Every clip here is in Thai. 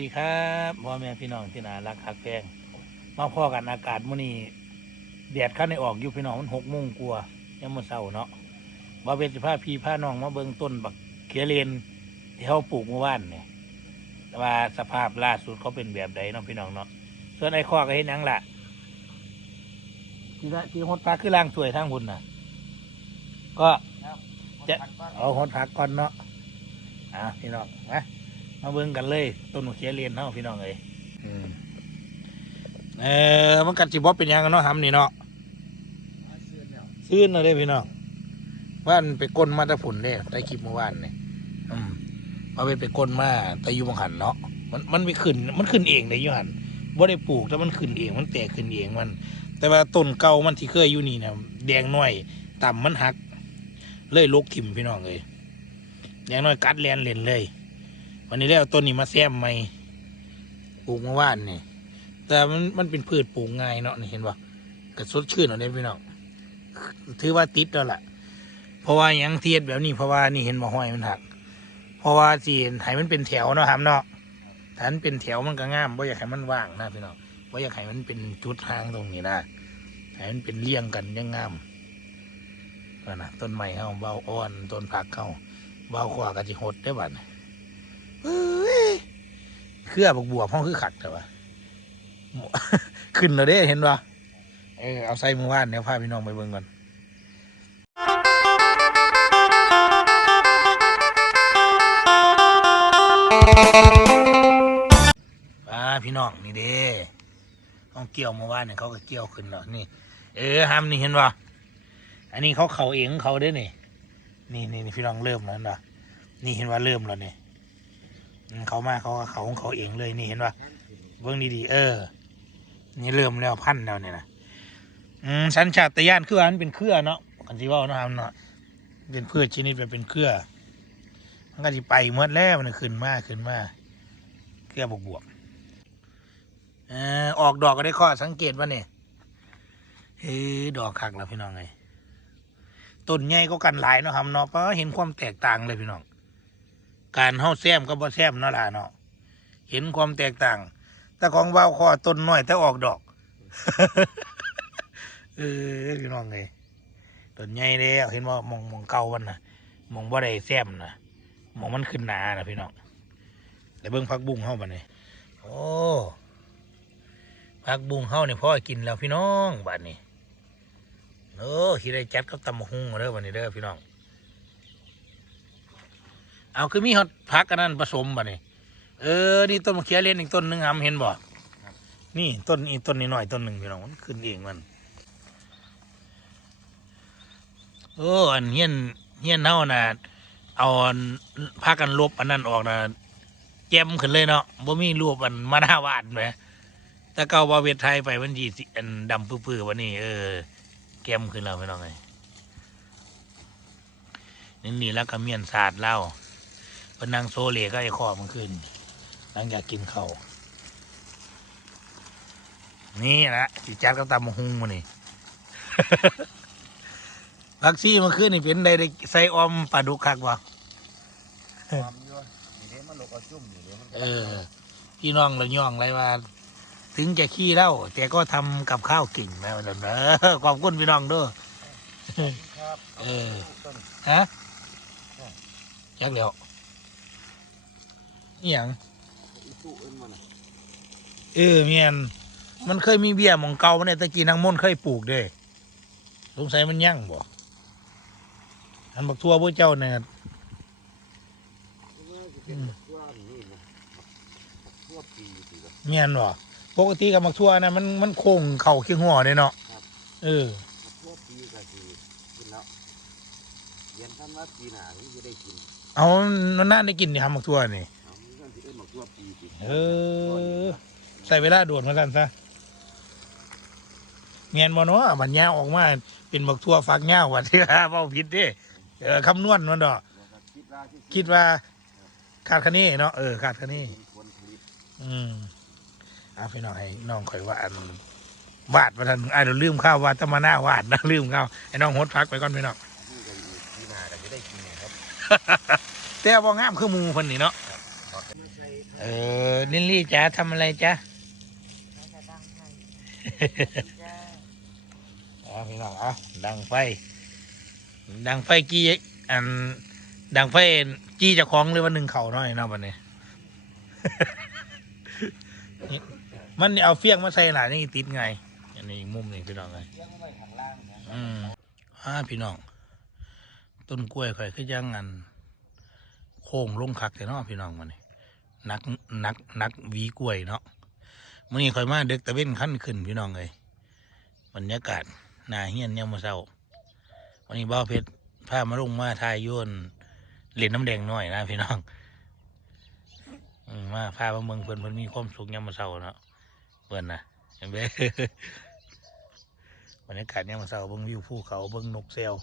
ดีครับพ่อแม่พี่น้องที่น่ารักคักแพงมาพ่อกันอากาศมื้อนี้แดดข้าในออกอยู่พี่น้องมันหกโมงกลัวยังมื้อเช้าเนาะมาเป็นสิพาพี่พาน้องมาเบิ่งต้นบักเขียเลนที่เขาปลูกเมื่อวานเนี่ยแต่ว่าสภาพล่าสุดเขาเป็นแบบใดเนาะพี่น้องเนาะส่วนไอ้ข้อก็เห็นหยังล่ะที่ละที่ฮดพักคือล่างสวยทางหุ่นน่ะ ก็จะเอาฮดพักก่อนเนาะอะพี่น้องนะ มาเบิ่งกันเลยต้นมะเขือเรียนเนาะพี่น้องเอ้ยอืมเออมันกัดจิบอเป็นหยังกันเนาะทำนี่เนาะซื่นเลยเด้พี่น้องว่านไปก้นมาแตะฝุ่นเด้ได้คลิปเมื่อวานนี่อืมมาเป็นไปก้นมาแต่อยู่บังหันเนาะมันมันไปขึ้น มันขึ้นเองเลยอยู่หันบ่ได้ปลูกแต่มันขึ้นเอง มันแตกขึ้นเองมัน แต่ว่าต้นเก่ามันที่เคยอยู่นี่นะแดงน้อยต่ำมันหัก เลยลกถิ่มพี่น้องเลยแดงน้อยกัดแลนเล่นเลย วันนี้แล้วต้นนี้มาแซมใหม่ปลูกเมื่อวานนี่แต่มันมันเป็นพืชปลูกง่ายเนาะนี่เห็นป่กระสดชื่นเอาได้พี่น้องถือว่าติดแล้วล่ะ เพราะว่ายังเทียดแบบนี้เพราะว่านี่เห็นมาห้อยมันหัก เพราะว่าสีให้มันเป็นแถวเนาะครับเนาะถ้ามันเป็นแถวมันก็ง่ามบ่อยากให้มันว่างนะพี่น้องบ่อยากให้มันเป็นจุดทางตรงนี้นะให้มันเป็นเลี่ยงกันยังงามนั่นะต้นไม้เข้าเบาอ่อนต้นผักเข้าเบาขวากันจิหดได้บัดนี้เฮ้ยเค รือบวกบวกห้องคือขัดแต่ว่าขึ้นแล้วเด้เห็นปะเออเอาใส่มือว่านเดี๋ยวพาพี่น้องไปเบิ่งก่อนอ่าพี่น้องนี่เด้ห้องเกี่ยวมื่อวานเนี่ยเขาก็เกี่ยวขึ้นแล้วนี่ เออห้ามนี่เห็นปะอันนี้เขาเขาเองของเขาเด้นี่นี่นี่พี่น้องเริ่มแล้วนะนี่เห็นว่าเริ่มแล้วเนี่อืม เขามาเขาเขาของเขาเองเลยนี่เห็นปะเบื้องดีๆเออ นี่เริ่มแล้วพันแล้วเนี่ยนะอืมสัญชาตญาณคือว่ามันเป็นเครือเนาะกันที่ว่าเนาะเนาะเป็นพืชชนิดแบบเป็นเครือ มันก็จะไปเมื่อแล้วมันขึ้นมาขึ้นมาเครือบวกบวกอออกดอกก็ได้ข้อสังเกตว่าเนี่ยเฮ้ดอกคักแล้วพี่น้องไงต้นใหญ่ก็กันหลายเนาะครับเนาะเพราะเห็นความแตกต่างเลยพี่น้อง การเฮาแซมกับบ่แซมเนาะล่ะเนาะเห็นความแตกต่าง แต่ของเบาคอต้นน้อยแต่ออกดอก เออพี่น้องไงต้นใหญ่แล้วเห็นว่ามองมองเก่ามันนะมองบ่ได้แซมนะมองมันขึ้นหนานะพี่น้องแต่เบิ่งพักบุ้งเฮาบัดนี้โอ้พักบุ้งเฮานี่พ่อกินแล้วพี่น้องบัดนี้โอ้ที่ได้จัดกับตำบักหุ่งเด้อบัดนี้เด้อพี่น้อง เอาคือมีฮอตพักกันนั่นผสมบ่เนี่ยเออนี่ต้นมะเขือเล่นอีกต้นหนึ่งหำเห็นบ่นี่ต้นอีกต้นนี้หน่อยต้นหนึ่งพี่น้องมันขึ้นเองมันโอ้อันเฮียนเฮียนเฮาน่ะเอาอันพากันลบอันนั้นออกนะแจ่มขึ้นเลยเนาะบ่มีรูปอันมาหน้าวาดไหมแต่เก่าวาเวทไทยไปมันยีสิอันดำปื้อๆวันนี้เออแก้มขึ้นแล้วพี่น้องไงนี่นี่แล้วก็เมียนศาสตร์เล่า เพนนังโซเลก็ไอ้คอมันขึ้นหลังจากกินเขาวนี่แหละสิจัดก็ตำมะฮุงมานี่พักซี่มันขึ้นนี่เป็นได้ได้ใส่ออมปลาดุกคักบ่ความยั่วนี่เด้มันหลกเอาจุ่มอยู่เดี๋ยพี่น้องเราย่องไรว่า ถึงจะขี้เล้าแต่ก็ทำกับข้าวเก่งนะวันนั้นเออขอบคุณพี่น้องด้วยเออฮะยักเดี๋ยว นี่หยังอีตู้เอิ้นมันน่ะเออเมียนมันเคยมีเบี้ยหมองเก่าเนี่ยตะกี้นางม่นเคยปลูกเด้สงสัยมันยั่งบ่อันบักทั่วพวกเจ้าเนี่ยเป็นว่านี่นะเมียนบ่ปกติกับบักทั่วนะมันมันโค้งเข่าเคียงหัวเนี่ยเนาะเออทั่วปีก็สิกินแล้วเย็นท่านว่าปีหน้าถึงจะได้กิน เอานั่นได้กินนี่ครับบักทั่วนี่ ก็สิเอิ้นมาปีสิเออใส่เวลาโดดมากันซะเมียนบ่เนาะบัดยาวออกมา เป็นบักทั่วฟักยาวว่าที่ว่าเว้าผิดเด้เออคำนวณมันดอกคิดว่า ขาดคะเนี่เนาะเออขาดคะเนี่เป็นคนผลิตอืมเอาพี่น้องให้น้องข่อยว่าอันวาดมาทันไอ้เราลืมข้าววาดตมาหน้าวาดนะลืมข้าวไอ้น้องฮดพักไปก่อนพี่น้องนี่ก็อีกปีหน้าก็จะได้กินเนี่ยแต่ว่างามคือมูคนนี่เนาะ เออ ลิลลี่จ๋าทำอะไรจ๊ะจะดังไทยจ้าอ๋อพี่น้องเอาดังไฟ ดังไฟกี้อัน ดังไฟจี้เจะคล้าของหรือว่าหนึ่งเข่าน้อยเนาะวันนี้ มันเอาเฟี้ยงมาใส่หลายนี่ติดไง อันนี้อีกมุมหนึ่งพี่น้องไงเลี้ยงไว้ข้างล่างนะอืมอ่าพี่น้อง ต้นกล้วยข่อยคือยังงัน โค้งลงคักแต่เนาะพี่น้องมันนี่ นักนักนักวีกล้วยเนาะมื่อนี้ข่อยมาเด็กตะเว้นขั้นขึ้นพี่น้องเลยบรรยากาศนาเฮียนเนี่ยมาเศร้าวันนี้บ้าเพชรพามาลงมาทายโยนเล่นน้ำแดงหน่อยนะพี่น้องมมาพามาเมืองเพิ่อนเพิ่อนมีความสุขเนี่ยมาเศร้าเนาะเพิ่อนนะเห็นไหมบรรยากาศเนี่ยมาเศร้าเบิ่งวิวภูเขาเบิ่งนกแซว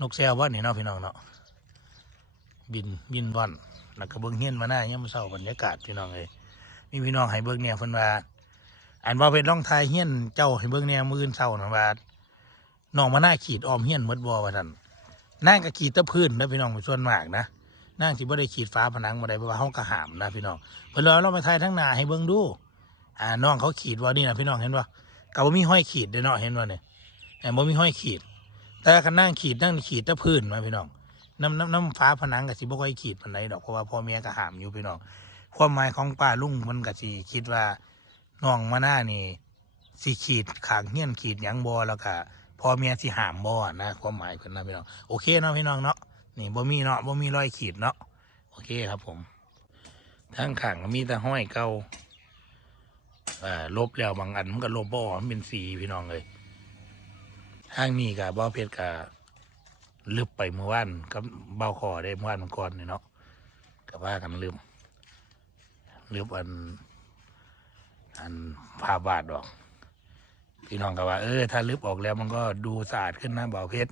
นกแซวว่านี่เนาะพี่น้องเนาะ บินบินว่อนแล้วก็เบิ่งเฮียนมาหน้าเนี่ยมมาเศร้าบรรยากาศพี่น้องเลยมีพี่น้องให้เบิ่งเนี่ยเพิ่นว่าอันว่าเป็นร่องทายเฮียนเจ้าให้เบิ่งเนี่ยมืออื่นเศร้านะว่าน้องมาหน้าขีดออมเฮียนมดบ่ว่าท่านนั่งก็ขีดตะพื้นนะพี่น้องเป็นส่วนมากนะนั่งสิบ่ได้ขีดฟ้าผนังบ่ได้เพราะว่าเฮาก็หามนะพี่น้องเพิ่นเลยเอาเรามาถ่ายทั้งหน้าให้เบิ่งดูอ่าน้องเขาขีดว่านี่นะพี่น้องเห็นบ่ก็บ่ามีห้อยขีดเด้เนาะเห็นบ่เนี่ยแต่บ่มีห้อยขีด แต่คันนั่งขีดนั่งขีดตะพื้นมาพี่น้อง น้ำน้ำน้ำฟ้าผนังก็สิบ่ค่อยขีดปานใดดอกเพราะว่าพ่อแม่ก็หามอยู่พี่น้องความหมายของป้าลุงมันก็สิคิดว่าน้องมาหน้านี่สิขีดขางเฮียนขีดหยังบ่แล้วก็พ่อเมียสิหามบ่นะความหมายเพิ่นนะพี่น้องโอเคเนาะพี่น้องเนาะนี่บ่มีเนาะบ่มีรอยขีดเนาะโอเคครับผมทั้งขางก็มีแต่ห้อยเก่าอ่าลบแล้วบางอันมันก็ลบบ่อมันเป็นสีพี่น้องเลยทางนี้กับบ่อเพชรกับ ลึบไปเมื่อวานกับเบาคอได้เมื่อวานเมื่อก่อนนี่เนาะก็ว่ากันลืมลืมอัน อันภาพวาดดอก พี่น้องก็ว่า เออถ้าลึบออกแล้วมันก็ดูสะอาดขึ้นนะเบาเพชร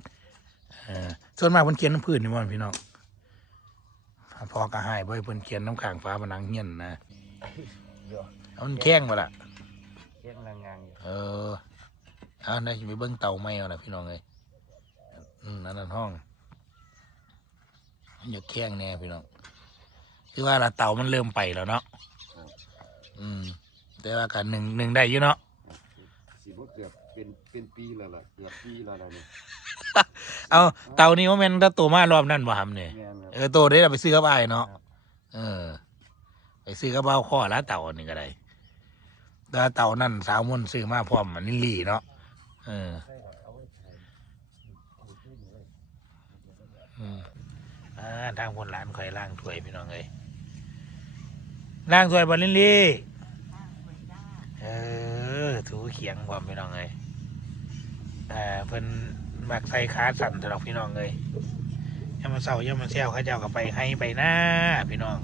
เออส่วนมากมันเขียนน้ำพื้นนี่มันพี่น้องพอกระหายบ่ให้เพิ่นเขียนน้ำข้างฟ้าผนังเฮียนนะเดี๋ยวเอามันแข้งมาล่ะเลี้ยงแรงงานอยู่เออเอาได้ไปเบิ้งเตาไม่เอานะพี่น้องเลย อืมนั่นนั่นห้องมันอย่าแข้งแน่พี่น้องคือว่าละเตามันเริ่มไปแล้วเนาะอืม แต่ว่ากันหนึ่งหนึ่งได้อยู่เนาะสิบ่เกือบเป็นเป็นปีแล้วล่ะเกือบปีแล้วล่ะนี่เอาเตานี่ว่าแมันถ้าโตมารอบนั่นบ่ทำเนี่ยแม่นครับ เออโตได้เราไปซื้อกับไอ้ายเนาะเออ ไปซื้อกับเบ้าข้อแล้วเต่าอันนี้ก็ได้แต่เต่านั่นสาวมนต์ซื้อมาพร้อมมันลิลลี่เนาะเอออืม อ่าทางคนร้านคอยล่างถ้วยพี่น้องเลยล่างถ้วยบอลลิลลี่เออถูเขียงความพี่น้องเลยอ่าเพิ่นมักใส่ขาสั่นตลอดพี่น้องเลยยามาเศร้ายามมาแซวเขาเจ้าก็ไปให้ไปหน้าพี่น้อง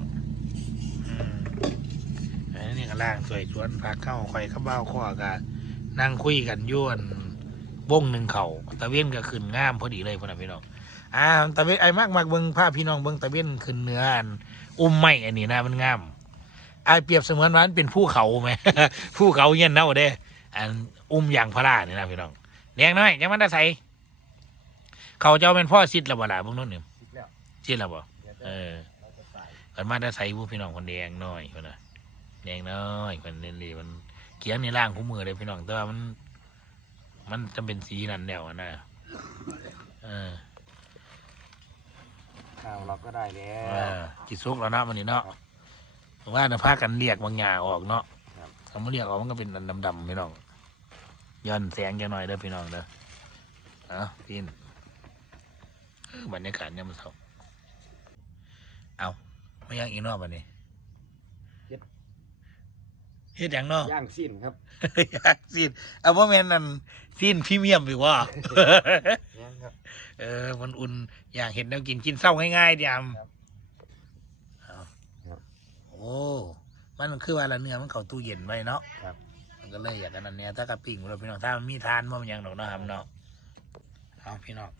อันนี้ก็ล่างสวยชวนพาเข้าคอยเข้าเบ้าข้อกันนั่งคุยกันย้วนวงหนึ่งเขาตะเวนก็ขึ้นง่ามพอดีเลยพ่อนะพี่น้อง อ่าตะเวนไอ้มากมากเบิ้งภาพพี่น้องเบิ้งตะเวนขึ้นเนื้ออันอุ้มไม้อันนี้นะมันงามไอายเปรียบเสมือนว่ามันเป็นภูเขาไหมภูเขาเย็นเน่าเด้อันอุ้มยางพาราเนี่ยนะพี่น้องแดงน้อยยังมันได้ใส่เขาเจ้าเป็นพ่อซิดแล้วบ่ล่ะพวกนู้นเนี่ยคิดแล้วซิดแล้วบ่เดี๋ยวเออเราจะใส่มันมาได้ใส่ผู้พี่น้องคนแดงน้อยคนน่ะแดงน้อยคนเล่นดีมันเขียนในร่างคู่มือเลยพี่น้องแต่ว่ามัน มันจะเป็นสีนั่นแนวอะนะเออ ข้าวเราก็ได้แล้เอว อกินซุกแล้วเนาะมันนี่เนาะว่าน่ะพากันเรียกบางอย่างออกเนาะครับ คำว่าเรียกออกมันก็เป็นอันดำๆพี่น้องย้อนแสงแกหน่อยเด้อพี่น้องเด้อเอาพินเออบรรยากาศเนี่ยามมันเศร้าเอาไม่ยังอีกเนอกบันนี้เฮ็ดหยังเนาะ ย่างสิ้นครับอยากซีนเอาว่าแมนนั่นซีนพรีเมียมดีกว่า ย่างครับเออ มันอุ่นอยากเห็นแนวกินกินเศร้าง่ายๆเดียมครับเอาครับโอ้มันคือว่าละเนื้อมันเข้าตู้เย็นไว้เนาะครับ มันก็เลยอยากกันนั่นเนี่ยถ้ากระปิ้งเราพี่น้องถ้ามันมีทานมันยังดอกเนาะครับเนาะเอาพี่น้อง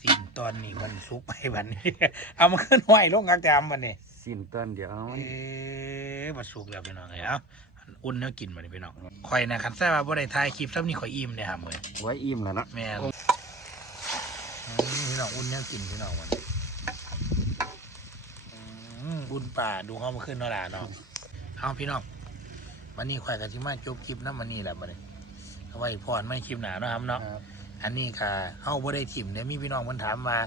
ซีนตอนนี้มันซุกไปบันนี้ เอามันขึ้นไหวลงกลางจามบันนี้สิ้นต้นเดี๋ยวมันเอ๊ะมาสุกแล้วพี่น้องเอ้ยเอ้าอุ่นเนื้อกินมาเลยพี่น้องข่อยนะคันแซ่บว่าบ่ได้ถ่ายคลิปซ้ำนี่ข่อยอิ่มเนี่ยครับเว้ยไว้อิ่มแล้วเนาะแม่ นอืมพี่น้องอุ่นเนื้อกินพี่น้องมันอืมบุญป่าดูเขามาขึ้นเนาะล่ะเนาะเอาพี่น้องวันนี้ข่อยกับที่มาจบคลิปน้ำมันนี่แหละมาเลยเอาไว้พรไม่คลิปหนาเนาะครับเนาะครับอันนี้ค่ะเฮาบ่ได้ถิ่มเนี่ยมีพี่น้องมันถามมา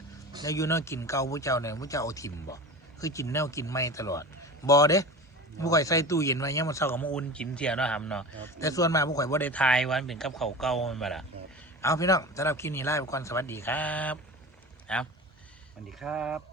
แล้วอยู่เนาะกินเก่าผู้เจ้าเนี่ยผู้เจ้าเอาถิ่มบ่คือกินแนวกินไม่ตลอดบ่เด้ผู้ข่อยใส่ตู้เย็นไว้ยังมันเช้าก็มาอุ่นกินเที่ยเนาะครับเนาะครับแต่ส่วนมากผู้ข่อยบ่ได้ทายว่ามันเป็นกับข้าวเก่ามันบ่ล่ะครับ เอาพี่น้องสำหรับคลิปนี้ลาไปก่อนสวัสดีครับสวัสดีครับ